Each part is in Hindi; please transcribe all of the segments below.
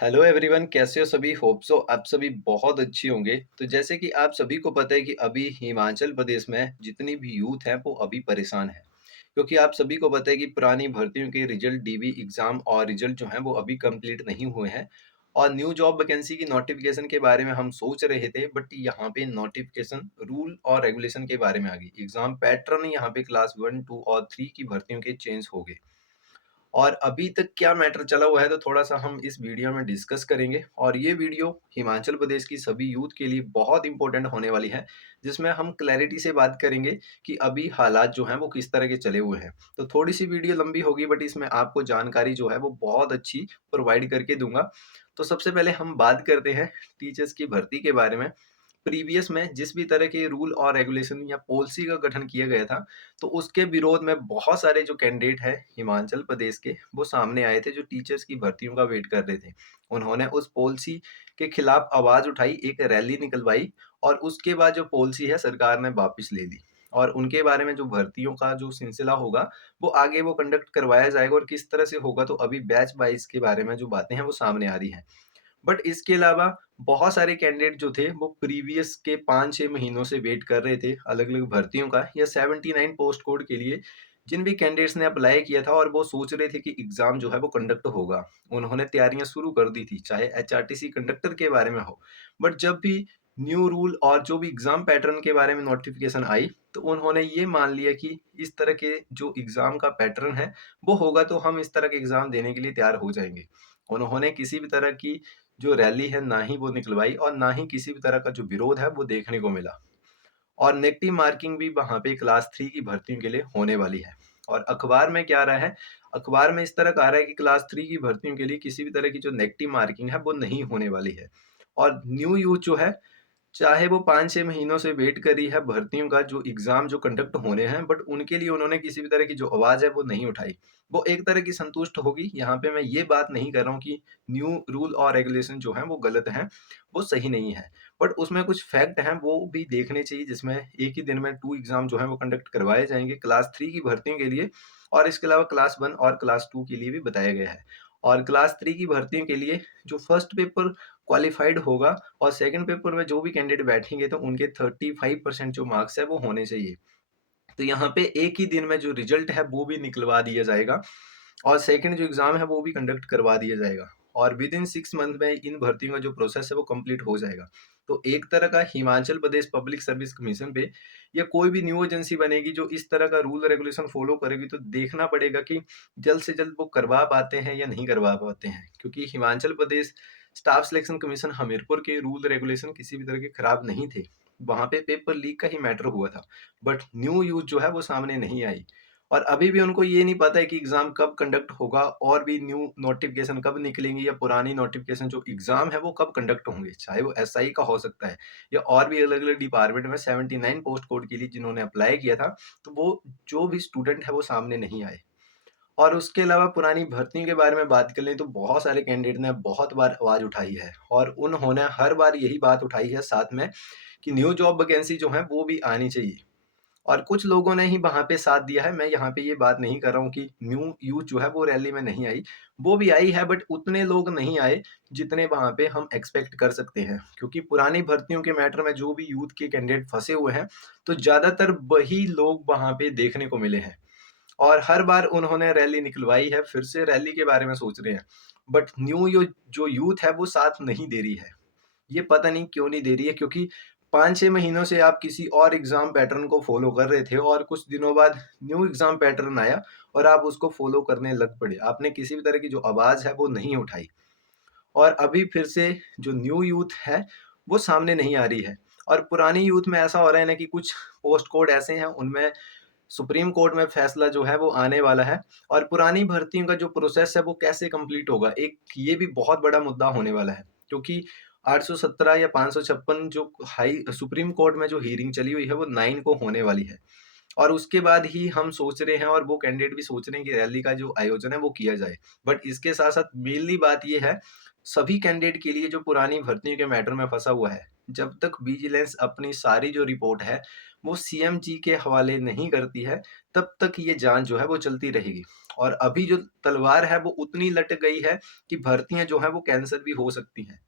हेलो एवरीवन, कैसे हो सभी? होप सो आप सभी बहुत अच्छी होंगे। तो जैसे कि आप सभी को पता है कि अभी हिमाचल प्रदेश में जितनी भी यूथ है वो अभी परेशान है, क्योंकि आप सभी को पता है कि पुरानी भर्तियों के रिजल्ट डीबी एग्जाम और रिजल्ट जो है वो अभी कंप्लीट नहीं हुए हैं। और न्यू जॉब वैकेंसी की नोटिफिकेशन के बारे में हम सोच रहे थे, बट यहाँ पे नोटिफिकेशन रूल और रेगुलेशन के बारे में आ गई। एग्जाम पैटर्न यहाँ पे क्लास 1, 2 और 3 की भर्तियों के चेंज हो गए। और अभी तक क्या मैटर चला हुआ है, तो थोड़ा-सा हम इस वीडियो में डिस्कस करेंगे। और ये वीडियो हिमाचल प्रदेश की सभी यूथ के लिए बहुत इम्पोर्टेंट होने वाली है, जिसमें हम क्लैरिटी से बात करेंगे कि अभी हालात जो हैं वो किस तरह के चले हुए हैं। तो थोड़ी-सी वीडियो लंबी होगी, बट इसमें आपको जानकारी जो है वो बहुत अच्छी प्रोवाइड करके दूँगा। तो सबसे पहले हम बात करते हैं टीचर्स की भर्ती के बारे में। प्रीवियस में जिस भी तरह के रूल और रेगुलेशन या पॉलिसी का गठन किया गया था, तो उसके विरोध में बहुत सारे जो कैंडिडेट हैं हिमाचल प्रदेश के, वो सामने आए थे जो टीचर्स की भर्तियों का वेट कर रहे थे। उन्होंने उस पॉलिसी के खिलाफ आवाज़ उठाई, एक रैली निकलवाई, और उसके बाद जो पॉलिसी है सरकार ने वापस ले ली। और उनके बारे में जो भर्तियों का जो सिलसिला होगा, वो आगे वो कंडक्ट करवाया जाएगा, और किस तरह से होगा तो अभी बैच वाइज़ के बारे में जो बातें हैं वो सामने आ रही हैं। बट इसके अलावा बहुत सारे कैंडिडेट जो थे वो प्रीवियस के 5-6 महीनों से वेट कर रहे थे अलग-अलग भर्तियों का, या 79 पोस्ट कोड के लिए, जिन भी कैंडिडेट्स ने अप्लाई किया था और वो सोच रहे थे कि एग्ज़ाम जो है वो कंडक्ट होगा। उन्होंने तैयारियाँ शुरू कर दी थी, चाहे एचआरटीसी कंडक्टर के बारे में हो। बट जब भी न्यू रूल और जो भी एग्ज़ाम पैटर्न के बारे में नोटिफ़िकेशन आई, तो उन्होंने ये मान लिया कि इस तरह के जो एग्ज़ाम का पैटर्न है, वो होगा तो हम इस तरह के एग्ज़ाम देने के लिए तैयार हो जाएँगे। उन्होंने किसी भी तरह की जो रैली है ना ही वो निकलवाई, और ना ही किसी भी तरह का जो विरोध है वो देखने को मिला। और नेगेटिव मार्किंग भी वहाँ पे क्लास 3 की भर्तियों के लिए होने वाली है। और अखबार में क्या आ रहा है, अखबार में इस तरह का आ रहा है कि क्लास 3 की भर्तियों के लिए किसी भी तरह की जो नेगेटिव मार्किंग है वो नहीं होने वाली है। और न्यू यूथ जो है, चाहे वो 5-6 महीनों से वेट कर रही है भर्तियों का जो एग्ज़ाम जो कंडक्ट होने हैं, बट उनके लिए उन्होंने किसी भी तरह की जो आवाज़ है वो नहीं उठाई। वो एक तरह की संतुष्ट होगी। यहाँ पे मैं ये बात नहीं कर रहा हूँ कि न्यू रूल और रेगुलेशन जो हैं वो गलत हैं, वो सही नहीं है। बट उसमें कुछ फैक्ट हैं वो भी देखने चाहिए, जिसमें एक ही दिन में 2 एग्ज़ाम जो हैं वो कंडक्ट करवाए जाएँगे क्लास 3 की भर्तियों के लिए, और इसके अलावा क्लास 1 और क्लास 2 के लिए भी बताया गया है। और क्लास 3 की भर्तियों के लिए जो फर्स्ट पेपर क्वालिफाइड होगा, और सेकंड पेपर में जो भी कैंडिडेट बैठेंगे तो उनके 35% जो मार्क्स है वो होने चाहिए। तो यहाँ पे एक ही दिन में जो रिजल्ट है वो भी निकलवा दिया जाएगा, और सेकंड जो एग्ज़ाम है वो भी कंडक्ट करवा दिया जाएगा। और विद इन 6 मंथ में इन भर्तियों का जो प्रोसेस है वो कंप्लीट हो जाएगा। तो एक तरह का Himachal Pradesh public service commission पे, या कोई भी न्यू एजेंसी बनेगी जो इस तरह का रूल रेगुलेशन फॉलो करेगी, तो देखना पड़ेगा कि जल्द से जल्द वो करवा पाते हैं या नहीं करवा पाते हैं। क्योंकि Himachal Pradesh staff selection commission Hamirpur के रूल रेगुलेशन किसी भी तरह के खराब नहीं थे। वहाँ पे पेपर लीक का ही मैटर हुआ था। बट न्यू यूथ जो है वो सामने नहीं आई। और अभी भी उनको ये नहीं पता है कि एग्ज़ाम कब कंडक्ट होगा, और भी न्यू नोटिफ़िकेशन कब निकलेंगी, या पुरानी नोटिफ़िकेशन जो एग्ज़ाम है वो कब कंडक्ट होंगे। चाहे वो एसआई का हो सकता है, या और भी अलग-अलग डिपार्टमेंट में 79 पोस्ट कोड के लिए जिन्होंने अप्लाई किया था, तो वो जो भी स्टूडेंट है वो सामने नहीं आए। और उसके अलावा पुरानी भर्तियों के बारे में बात कर लें, तो बहुत सारे कैंडिडेट ने बहुत बार आवाज़ उठाई है, और उन्होंने हर बार यही बात उठाई है साथ में, कि न्यू जॉब वैकेंसी जो है वो भी आनी चाहिए। और कुछ लोगों ने ही वहाँ पे साथ दिया है। मैं यहाँ पे ये बात नहीं कर रहा हूँ कि न्यू यूथ जो है वो रैली में नहीं आई। वो भी आई है, बट उतने लोग नहीं आए जितने वहाँ पे हम एक्सपेक्ट कर सकते हैं। क्योंकि पुरानी भर्तियों के मैटर में जो भी यूथ के कैंडिडेट फँसे हुए हैं, तो ज़्यादातर वही लोग वहाँ पे देखने को मिले हैं। और हर बार उन्होंने रैली निकलवाई है, फिर से रैली के बारे में सोच रहे हैं। बट न्यू यो जो यूथ है वो साथ नहीं दे रही है। ये पता नहीं क्यों नहीं दे रही है, क्योंकि 5-6 महीनों से आप किसी और एग्ज़ाम पैटर्न को फ़ॉलो कर रहे थे, और कुछ दिनों बाद न्यू एग्ज़ाम पैटर्न आया और आप उसको फ़ॉलो करने लग पड़े। आपने किसी भी तरह की जो आवाज़ है वो नहीं उठाई, और अभी फिर से जो न्यू यूथ है वो सामने नहीं आ रही है। और पुरानी यूथ में ऐसा हो रहा है ना कि कुछ पोस्ट कोड ऐसे हैं, उनमें सुप्रीम कोर्ट में फैसला जो है वो आने वाला है। और पुरानी भर्तियों का जो प्रोसेस है वो कैसे कंप्लीट होगा, एक ये भी बहुत बड़ा मुद्दा होने वाला है। क्योंकि 817 या 556 जो हाई सुप्रीम कोर्ट में जो हीयरिंग चली हुई है वो 9 को होने वाली है। और उसके बाद ही हम सोच रहे हैं, और वो कैंडिडेट भी सोच रहे हैं कि रैली का जो आयोजन है वो किया जाए। बट इसके साथ-साथ मेनली बात ये है, सभी कैंडिडेट के लिए जो पुरानी भर्तियों के मैटर में फँसा हुआ है, जब तक विजिलेंस अपनी सारी जो रिपोर्ट है, वो सीएम जी के हवाले नहीं करती है, तब तक ये जांच जो है वो चलती रहेगी। और अभी जो तलवार है वो उतनी लटक गई है कि भर्तियाँ जो हैं वो कैंसल भी हो सकती हैं।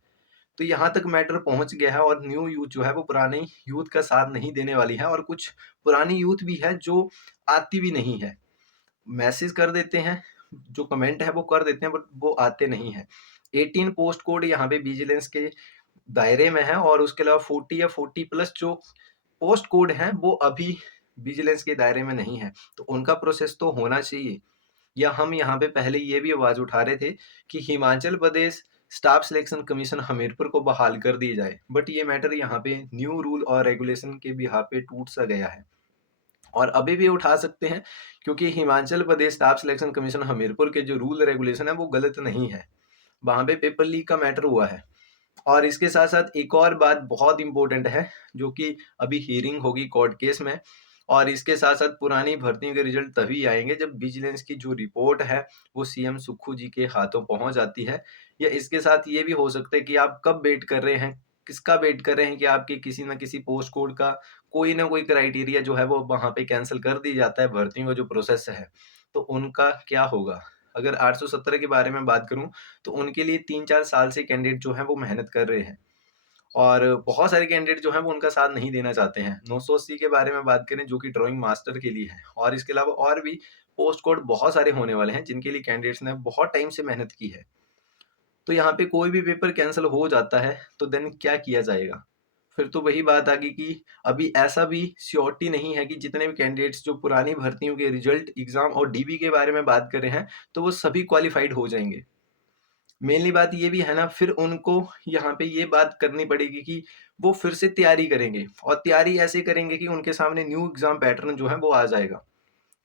तो यहाँ तक मैटर पहुँच गया है और न्यू यूथ जो है वो पुरानी यूथ का साथ नहीं देने वाली है, और कुछ पुरानी यूथ भी है जो आती भी नहीं है। मैसेज कर देते हैं, जो कमेंट है वो कर देते हैं, बट वो आते नहीं हैं। 18 पोस्ट कोड यहाँ पे विजिलेंस के दायरे में है, और उसके अलावा 40 या 40 प्लस जो पोस्ट कोड हैं वो अभी विजिलेंस के दायरे में नहीं है। तो उनका प्रोसेस तो होना चाहिए। या हम यहाँ पे पहले ये भी आवाज उठा रहे थे कि Himachal Pradesh staff selection commission Hamirpur को बहाल कर दी जाए, बट ये मैटर यहाँ पे न्यू रूल और रेगुलेशन के बिहाफ पे टूट सा गया है, और अभी भी उठा सकते हैं, क्योंकि Himachal Pradesh staff selection commission Hamirpur के जो रूल रेगुलेशन है वो गलत नहीं है। वहां पे पेपर लीक का मैटर हुआ है। और इसके साथ साथ एक और बात बहुत इंपॉर्टेंट है, जो कि अभी हियरिंग होगी कोर्ट केस में, और इसके साथ साथ पुरानी भर्तियों के रिजल्ट तभी आएंगे जब विजिलेंस की जो रिपोर्ट है वो सीएम सुक्खू जी के हाथों पहुंच जाती है। या इसके साथ ये भी हो सकता है कि आप कब वेट कर रहे हैं, किसका वेट कर रहे हैं, कि आपके किसी ना किसी पोस्ट कोड का कोई ना कोई क्राइटेरिया जो है वो वहां पे कैंसिल कर दी जाता है, भर्तियों का जो प्रोसेस है, तो उनका क्या होगा। अगर 817 के बारे में बात करूं, तो उनके लिए 3-4 साल से कैंडिडेट जो है वो मेहनत कर रहे हैं, और बहुत सारे कैंडिडेट जो हैं वो उनका साथ नहीं देना चाहते हैं। 980 के बारे में बात करें, जो कि ड्राइंग मास्टर के लिए है, और इसके अलावा और भी पोस्ट कोड बहुत सारे होने वाले हैं जिनके लिए कैंडिडेट्स ने बहुत टाइम से मेहनत की है। तो यहाँ पे कोई भी पेपर कैंसिल हो जाता है तो देन क्या किया जाएगा। फिर तो वही बात आ गई कि अभी ऐसा भी श्योरिटी नहीं है कि जितने भी कैंडिडेट्स जो पुरानी भर्तियों के रिजल्ट, एग्जाम और डीबी के बारे में बात कर रहे हैं, तो वो सभी क्वालिफाइड हो जाएंगे। मेनली बात ये भी है ना, फिर उनको यहाँ पे ये बात करनी पड़ेगी कि वो फिर से तैयारी करेंगे, और तैयारी ऐसे करेंगे कि उनके सामने न्यू एग्जाम पैटर्न जो है वो आ जाएगा।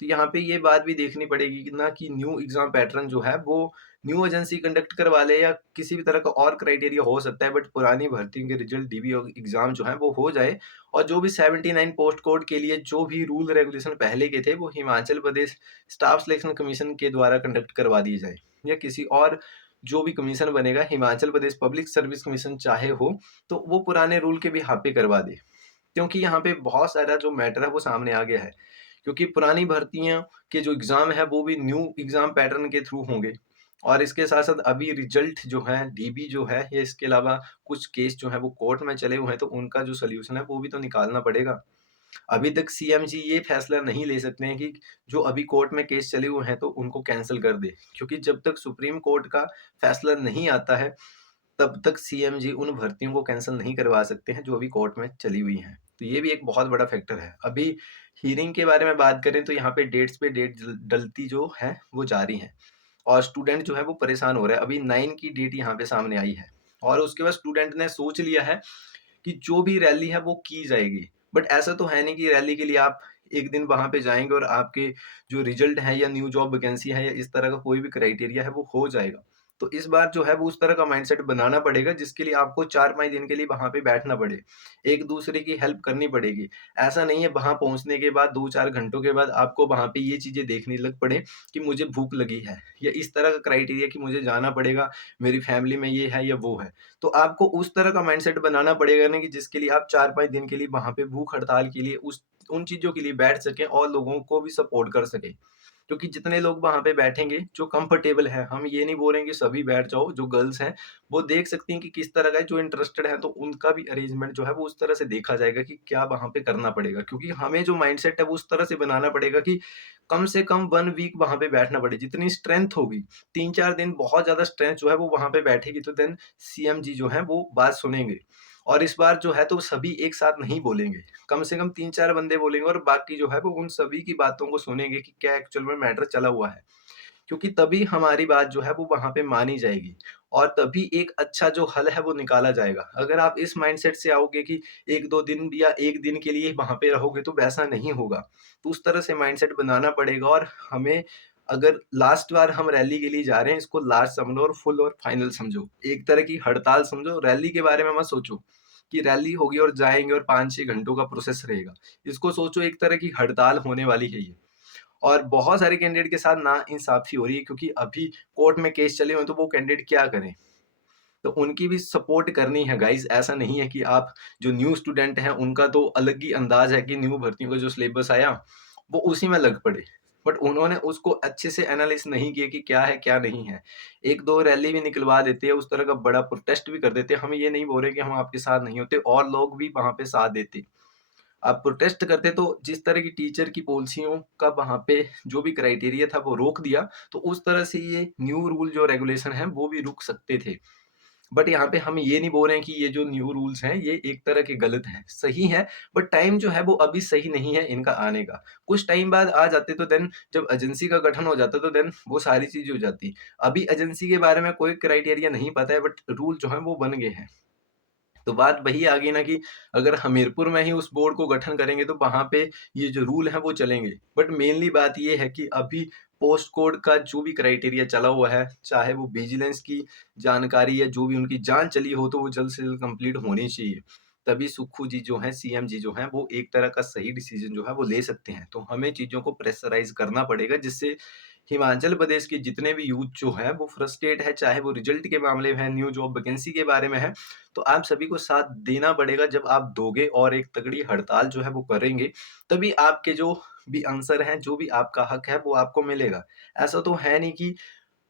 तो यहाँ पे ये बात भी देखनी पड़ेगी कि ना, कि न्यू एग्जाम पैटर्न जो है वो न्यू एजेंसी कंडक्ट करवा ले, या किसी भी तरह का और क्राइटेरिया हो सकता है, बट पुरानी भर्तियों के रिजल्ट, डीबी और एग्जाम जो है वो हो जाए। और जो भी 79 पोस्ट कोड के लिए जो भी रूल रेगुलेशन पहले के थे वो Himachal Pradesh staff selection commission के द्वारा कंडक्ट करवा दिए जाए, या किसी और जो भी कमीशन बनेगा, Himachal Pradesh public service commission चाहे हो, तो वो पुराने रूल के भी पे करवा दे। क्योंकि यहाँ पे बहुत सारा जो मैटर है वो सामने आ गया है, क्योंकि पुरानी भर्तियां के जो एग्जाम है वो भी न्यू एग्जाम पैटर्न के थ्रू होंगे, और इसके साथ साथ अभी रिजल्ट जो है, डीबी जो है, या इसके अलावा कुछ केस जो है वो कोर्ट में चले हुए हैं, तो उनका जो सोल्यूशन है वो भी तो निकालना पड़ेगा। अभी तक सीएम जी ये फैसला नहीं ले सकते हैं कि जो अभी कोर्ट में केस चले हुए हैं तो उनको कैंसिल कर दे, क्योंकि जब तक सुप्रीम कोर्ट का फैसला नहीं आता है तब तक सीएम जी उन भर्तियों को कैंसिल नहीं करवा सकते हैं जो अभी कोर्ट में चली हुई हैं। तो ये भी एक बहुत बड़ा फैक्टर है। अभी हियरिंग के बारे में बात करें तो यहाँ पे डेट्स पे डेट डलती जो है वो जारी है, और स्टूडेंट जो है वो परेशान हो रहा है। अभी 9 की डेट यहाँ पे सामने आई है, और उसके बाद स्टूडेंट ने सोच लिया है कि जो भी रैली है वो की जाएगी। बट ऐसा तो है नहीं कि रैली के लिए आप एक दिन वहां पे जाएंगे और आपके जो रिजल्ट है या न्यू जॉब वैकेंसी है या इस तरह का कोई भी क्राइटेरिया है वो हो जाएगा। तो इस बार जो है वो उस तरह का माइंडसेट बनाना पड़ेगा जिसके लिए आपको 4-5 दिन के लिए वहां पे बैठना पड़े, एक दूसरे की हेल्प करनी पड़ेगी। ऐसा नहीं है वहां पहुंचने के बाद 2-4 घंटों के बाद आपको वहां पे ये चीजें देखने लग पड़े कि मुझे भूख लगी है, या इस तरह का क्राइटेरिया कि मुझे जाना पड़ेगा, मेरी फैमिली में ये है या वो है। तो आपको उस तरह का माइंडसेट बनाना पड़ेगा ना, कि जिसके लिए आप 4-5 दिन के लिए वहाँ पे भूख हड़ताल के लिए उस उन चीज़ों के लिए बैठ सकें और लोगों को भी सपोर्ट कर सकें। क्योंकि जितने लोग वहाँ पे बैठेंगे जो कंफर्टेबल है, हम ये नहीं बोल रहे हैं कि सभी बैठ जाओ, जो गर्ल्स हैं वो देख सकती हैं कि किस तरह का है, जो इंटरेस्टेड है तो उनका भी अरेंजमेंट जो है वो उस तरह से देखा जाएगा कि क्या वहाँ पे करना पड़ेगा। क्योंकि हमें जो माइंडसेट है वो उस तरह से बनाना पड़ेगा कि कम से कम 1 वीक वहाँ पे बैठना पड़े। जितनी स्ट्रेंथ होगी, 3-4 दिन बहुत ज़्यादा स्ट्रेंथ जो है वो वहाँ पे बैठेगी, तो देन सीएम जी जो हैं वो बात सुनेंगे। और इस बार जो है तो सभी एक साथ नहीं बोलेंगे, कम से कम 3-4 बंदे बोलेंगे, और बाकी जो है वो उन सभी की बातों को सुनेंगे कि क्या एक्चुअल में मैटर चला हुआ है। क्योंकि तभी हमारी बात जो है वो वहाँ पे मानी जाएगी, और तभी एक अच्छा जो हल है वो निकाला जाएगा। अगर आप इस माइंडसेट से आओगे कि 1-2 दिन या 1 दिन के लिए वहाँ पे रहोगे तो वैसा नहीं होगा। तो उस तरह से माइंडसेट बनाना पड़ेगा, और हमें, अगर लास्ट बार हम रैली के लिए जा रहे हैं, इसको लास्ट समझो और फुल और फाइनल समझो। एक तरह की हड़ताल समझो, रैली के बारे में मत सोचो कि रैली होगी और जाएँगे और 5-6 घंटों का प्रोसेस रहेगा। इसको सोचो एक तरह की हड़ताल होने वाली है ये। और बहुत सारे कैंडिडेट के साथ नाइंसाफ़ी हो रही है, क्योंकि अभी कोर्ट में केस चले हुए हैं, तो वो कैंडिडेट क्या करें? तो उनकी भी सपोर्ट करनी है गाइज़। ऐसा नहीं है कि आप, जो न्यू स्टूडेंट हैं उनका तो अलग ही अंदाज़ है कि न्यू भर्तियों का जो सिलेबस आया वो उसी में लग पड़े। बट उन्होंने उसको अच्छे से एनालाइज़ नहीं किया कि क्या है, क्या नहीं है। 1-2 रैली भी निकलवा देते हैं, उस तरह का बड़ा प्रोटेस्ट भी कर देते हैं। हम ये नहीं बोल रहे कि हम आपके साथ नहीं होते, और लोग भी वहाँ पे साथ देते। आप प्रोटेस्ट करते तो जिस तरह की टीचर की पॉलिसियों का वहाँ पे जो भी क्राइटेरिया था वो रोक दिया, तो उस तरह से ये न्यू रूल जो रेगुलेशन है वो भी रुक सकते थे। बट यहाँ पे हम ये नहीं बोल रहे हैं कि ये जो न्यू रूल्स हैं ये एक तरह के गलत हैं, सही हैं, बट टाइम जो है वो अभी सही नहीं है इनका आने का। कुछ टाइम बाद आ जाते तो देन जब एजेंसी का गठन हो जाता तो देन वो सारी चीज़ें हो जाती। अभी एजेंसी के बारे में कोई क्राइटेरिया नहीं पता है, बट रूल जो हैं वो बन गए हैं। तो बात वही आ गई ना कि अगर हमीरपुर में ही उस बोर्ड को गठन करेंगे तो वहाँ पे ये जो रूल हैं वो चलेंगे। बट मेनली बात ये है कि अभी पोस्ट कोड का जो भी क्राइटेरिया चला हुआ है, चाहे वो विजिलेंस की जानकारी या जो भी उनकी जाँच चली हो, तो वो जल्द से जल्द कंप्लीट होनी चाहिए। तभी सुक्खू जी जो हैं, सीएम जी जो हैं, वो एक तरह का सही डिसीज़न जो है वो ले सकते हैं। तो हमें चीज़ों को प्रेशराइज़ करना पड़ेगा, जिससे हिमाचल प्रदेश के जितने भी यूथ जो हैं वो फ्रस्ट्रेट है, चाहे वो रिजल्ट के मामले में है, न्यू जॉब वैकेंसी के बारे में है, तो आप सभी को साथ देना पड़ेगा। जब आप दोगे और एक तगड़ी हड़ताल जो है वो करेंगे, तभी आपके जो भी आंसर हैं, जो भी आपका हक है, वो आपको मिलेगा। ऐसा तो है नहीं कि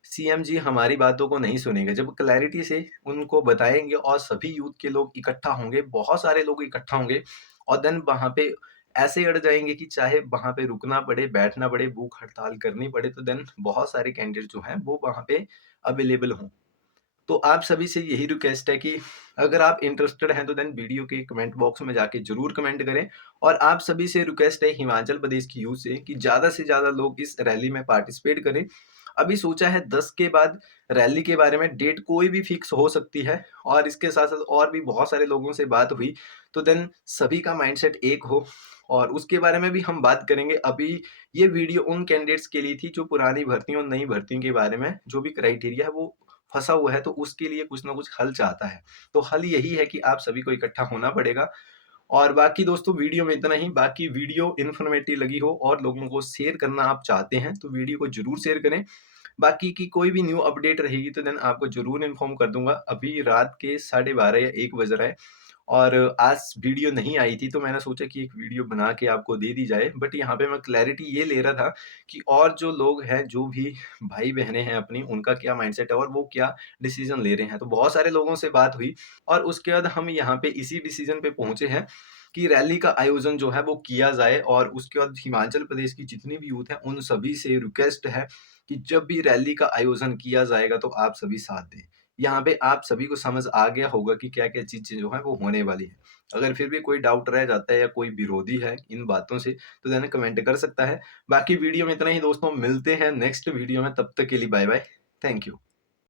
सीएम जी हमारी बातों को नहीं सुनेंगे। जब क्लैरिटी से उनको बताएँगे और सभी यूथ के लोग इकट्ठा होंगे, बहुत सारे लोग इकट्ठा होंगे, और देन वहाँ पे ऐसे अड़ जाएँगे कि चाहे वहाँ पे रुकना पड़े, बैठना पड़े, भूख हड़ताल करनी पड़े, तो देन बहुत सारे कैंडिडेट जो हैं वो वहाँ पे अवेलेबल हों। तो आप सभी से यही रिक्वेस्ट है कि अगर आप इंटरेस्टेड हैं तो देन वीडियो के कमेंट बॉक्स में जाके ज़रूर कमेंट करें, और आप सभी से रिक्वेस्ट है हिमाचल प्रदेश की यूथ से कि ज़्यादा से ज़्यादा लोग इस रैली में पार्टिसिपेट करें। अभी सोचा है 10 के बाद रैली के बारे में डेट कोई भी फिक्स हो सकती है, और इसके साथ-साथ और भी बहुत सारे लोगों से बात हुई, तो देन सभी का माइंडसेट एक हो, और उसके बारे में भी हम बात करेंगे। अभी ये वीडियो उन कैंडिडेट्स के लिए थी जो पुरानी भर्तियों और नई भर्तियों के बारे में जो भी क्राइटेरिया है वो फँसा हुआ है, तो उसके लिए कुछ ना कुछ हल चाहता है। तो हल यही है कि आप सभी को इकट्ठा होना पड़ेगा। और बाकी दोस्तों वीडियो में इतना ही। बाकी वीडियो इन्फॉर्मेटिव लगी हो और लोगों को शेयर करना आप चाहते हैं तो वीडियो को ज़रूर शेयर करें। बाकी की कोई भी न्यू अपडेट रहेगी तो देन आपको ज़रूर इन्फॉर्म कर दूँगा। अभी रात के 12:30 या 1 बज रहा है, और आज वीडियो नहीं आई थी, तो मैंने सोचा कि एक वीडियो बना के आपको दे दी जाए। बट यहाँ पे मैं क्लैरिटी ये ले रहा था कि और जो लोग हैं, जो भी भाई-बहनें हैं अपनी, उनका क्या माइंडसेट है और वो क्या डिसीज़न ले रहे हैं। तो बहुत सारे लोगों से बात हुई, और उसके बाद हम यहाँ पे इसी डिसीज़न पे पहुँचे हैं कि रैली का आयोजन जो है वो किया जाए, और उसके बाद हिमाचल प्रदेश की जितनी भी यूथ है, उन सभी से रिक्वेस्ट है कि जब भी रैली का आयोजन किया जाएगा तो आप सभी साथ दें। यहाँ पे आप सभी को समझ आ गया होगा कि क्या-क्या चीज़ें जो हैं वो होने वाली हैं। अगर फिर भी कोई डाउट रह जाता है या कोई विरोधी है इन बातों से, तो देन कमेंट कर सकता है। बाकी वीडियो में इतना ही दोस्तों, मिलते हैं नेक्स्ट वीडियो में, तब तक के लिए बाय बाय। Thank you.